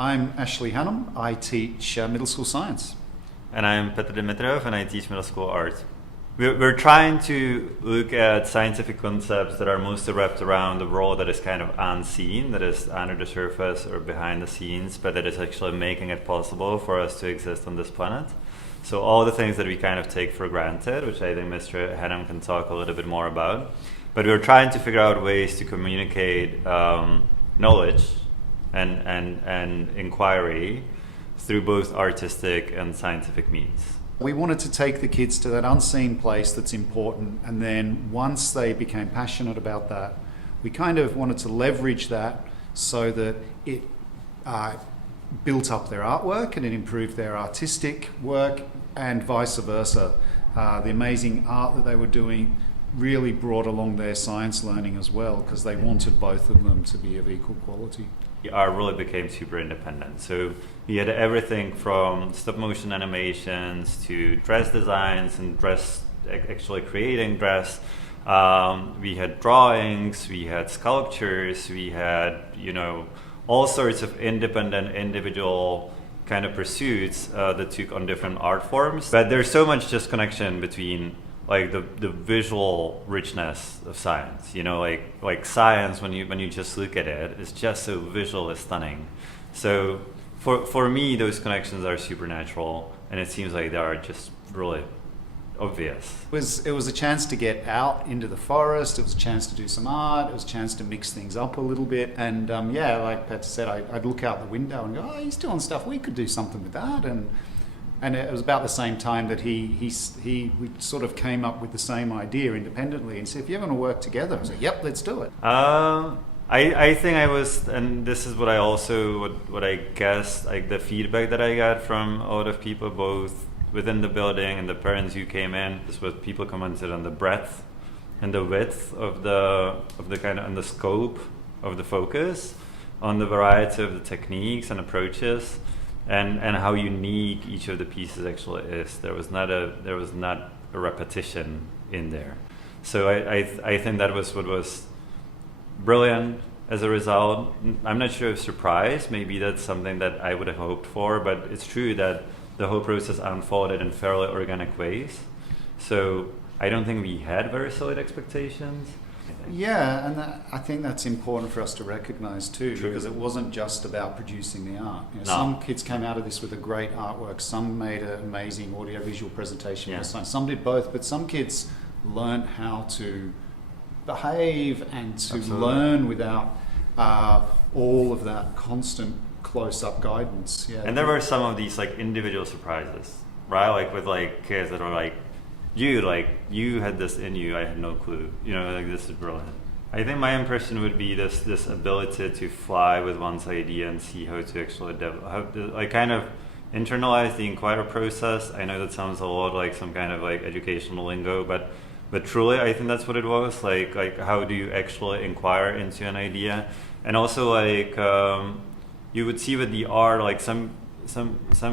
I'm Ashley Hannam. I teach middle school science. And I'm Petr Dimitrov, and I teach middle school art. We're trying to look at scientific concepts that are mostly wrapped around the world that is kind of unseen, that is under the surface or behind the scenes, but that is actually making it possible for us to exist on this planet. So all the things that we kind of take for granted, which I think Mr. Hannam can talk a little bit more about. But we're trying to figure out ways to communicate knowledge and inquiry through both artistic and scientific means. We wanted to take the kids to that unseen place that's important, and then once they became passionate about that, we kind of wanted to leverage that so that it built up their artwork and it improved their artistic work, and vice versa. The amazing art that they were doing really brought along their science learning as well, because they wanted both of them to be of equal quality. Art really became super independent. So we had everything from stop motion animations to dress designs and actually creating dress. We had drawings, we had sculptures, we had, all sorts of independent, individual kind of pursuits that took on different art forms. But there's so much just connection between like the visual richness of science, like science, when you just look at it, is just so visually stunning. So for me, those connections are supernatural, and it seems like they are just really obvious. It was a chance to get out into the forest. It was a chance to do some art. It was a chance to mix things up a little bit. And like Petr said, I'd look out the window and go, "Oh, he's doing stuff. We could do something with that." And it was about the same time that we sort of came up with the same idea independently and said, "If you're going to work together," I said, "Yep, let's do it." I think I was, and this is what I guess, like the feedback that I got from a lot of people, both within the building and the parents who came in, is what people commented on the breadth and the width of the kind of, and the scope of the focus, on the variety of the techniques and approaches. And how unique each of the pieces actually is. There was not a repetition in there. So I think that was what was brilliant as a result. I'm not sure if surprise, maybe that's something that I would have hoped for, but it's true that the whole process unfolded in fairly organic ways. So I don't think we had very solid expectations. Yeah, and I think that's important for us to recognise too, True. Because it wasn't just about producing the art. No. Some kids came out of this with a great artwork, some made an amazing audiovisual presentation for science, some did both, but some kids learned how to behave and to Absolutely. learn without all of that constant close-up guidance. Yeah. And there were some of these like individual surprises, right? Like with like kids that are like, you had this in you, I had no clue. This is brilliant. I think my impression would be this ability to fly with one's idea and see how to actually kind of internalize the inquiry process. I know that sounds a lot like some kind of like educational lingo, but truly I think that's what it was. Like how do you actually inquire into an idea? And also you would see with the art, like some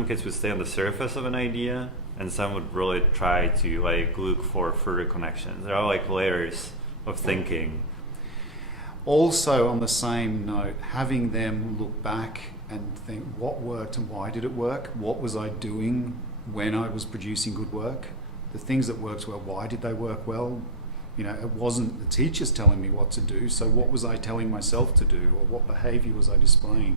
kids would stay on the surface of an idea, and some would really try to like look for further connections. There are like layers of thinking. Also, on the same note, having them look back and think, what worked and why did it work? What was I doing when I was producing good work? The things that worked well, why did they work well? It wasn't the teachers telling me what to do, so what was I telling myself to do, or what behaviour was I displaying?